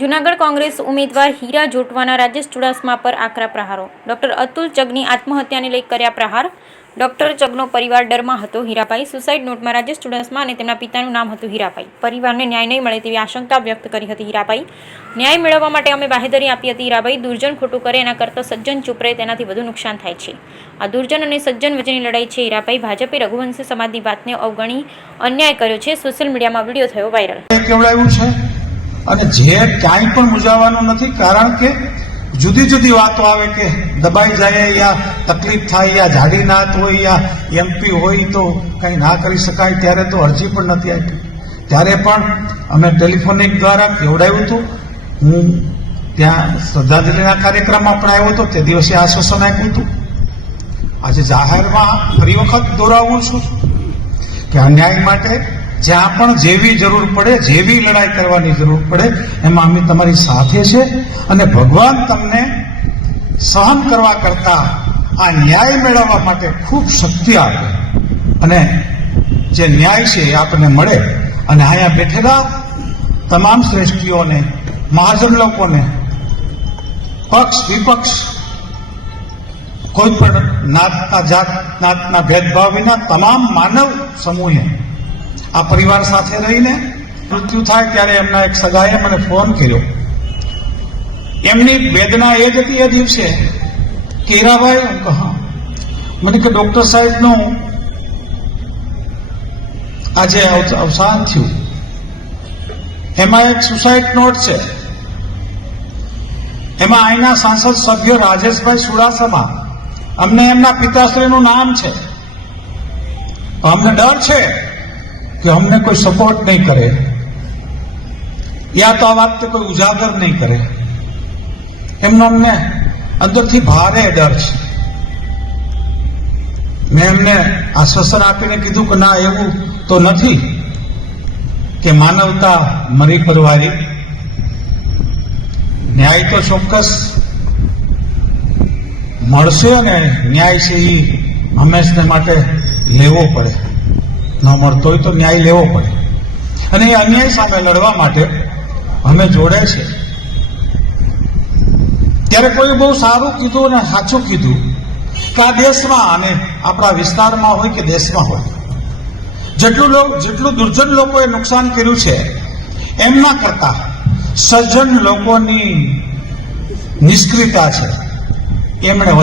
જૂનાગઢ કોંગ્રેસ ઉમેદવાર હીરા જોટવાના રાજેશ ચુડાસમા પર આકરા પ્રહારો. ડોક્ટર અતુલ ચગની આત્મહત્યાને લઈ કર્યા પ્રહાર. ડોક્ટર ચગનો પરિવાર ડરમાં હતો. હીરાભાઈ સુસાઇડ નોટમાં રાજેશ ચુડાસમા અને તેમના પિતાનું નામ હતું હીરાભાઈ. પરિવારને ન્યાય નહીં મળે તેવી આશંકા વ્યક્ત કરી હતી હીરાભાઈ. ન્યાય મેળવવા માટે અમે બાહેધરી આપી હતી. હીરાભાઈ દુર્જન ખોટું કરે એના કરતાં સજ્જન ચૂપ રહે તેનાથી વધુ નુકસાન થાય છે. આ દુર્જન અને સજ્જન વચ્ચેની લડાઈ છે. હીરાભાઈ ભાજપે રઘુવંશી સમાજની વાતને અવગણી અન્યાય કર્યો છે. સોશિયલ મીડિયામાં વિડીયો થયો વાયરલ. કેવડાવ્યું છે અને જે ક્યાંય પણ મૂંઝાવાનું નથી, કારણ કે જુદી જુદી વાતો આવે કે દબાઈ જાય યા તકલીફ થાય યા જાડી નાત હોય યા એમપી હોય તો કંઈ ના કરી શકાય. ત્યારે તો અરજી પણ નથી આપી. ત્યારે પણ અમે ટેલિફોનિક દ્વારા કેવડાવ્યું હતું. હું ત્યાં શ્રદ્ધાંજલિના કાર્યક્રમમાં પણ આવ્યો હતો. તે દિવસે આશ્વાસન આપ્યું હતું. આજે જાહેરમાં ફરી વખત દોહરાવું છું કે અન્યાય માટે જ્યાં પણ જેવી જરૂર પડે, જેવી લડાઈ કરવાની જરૂર પડે, એમાં અમે તમારી સાથે છે. અને ભગવાન તમને સહન કરવા કરતા આ ન્યાય મેળવવા માટે ખૂબ શક્તિ આપે અને જે ન્યાય છે એ આપણને મળે. અને અહીંયા બેઠેલા તમામ શ્રેષ્ઠીઓને, મહાજન લોકોને, પક્ષ વિપક્ષ, કોઈ પણ નાતના જાત નાતના ભેદભાવ વિના તમામ માનવ સમૂહે આ પરિવાર સાથે રહીને મૃત્યુ થાય ત્યારે એમના એક સગાએ મને ફોન કર્યો. એમની વેદના એ જ હતી એ દિવસે કે હીરાભાઈ, હું કહા મને કે ડોક્ટર સાહેબનું આજે અવસાન થયું. એમાં એક સુસાઇડ નોટ છે. એમાં અહીંના સાંસદ સભ્ય રાજેશભાઈ ચુડાસમા, અમને એમના પિતાશ્રીનું નામ છે. અમને ડર છે કે અમને કોઈ સપોર્ટ નહીં કરે યા તો આ વાત કોઈ ઉજાગર નહીં કરે. એમનો અમને અંદરથી ભારે ડર છે. મેં એમને આશ્વાસન આપીને કીધું કે ના, એવું તો નથી કે માનવતા મરી પરવારી. ન્યાય તો ચોક્કસ મળશે અને ન્યાય છે એ હંમેશને માટે લેવો પડે. ન મળતો હોય તો ન્યાય લેવો પડે. અને એ અન્યાય સામે લડવા માટે અમે જોડે છે. ત્યારે કોઈ બહુ સારું કીધું અને સાચું કીધું કે આ દેશમાં અને આપણા વિસ્તારમાં હોય કે દેશમાં હોય, જેટલું દુર્જન લોકોએ નુકસાન કર્યું છે એમના કરતા સજ્જન લોકોની નિષ્ક્રિયતા છે. એમણે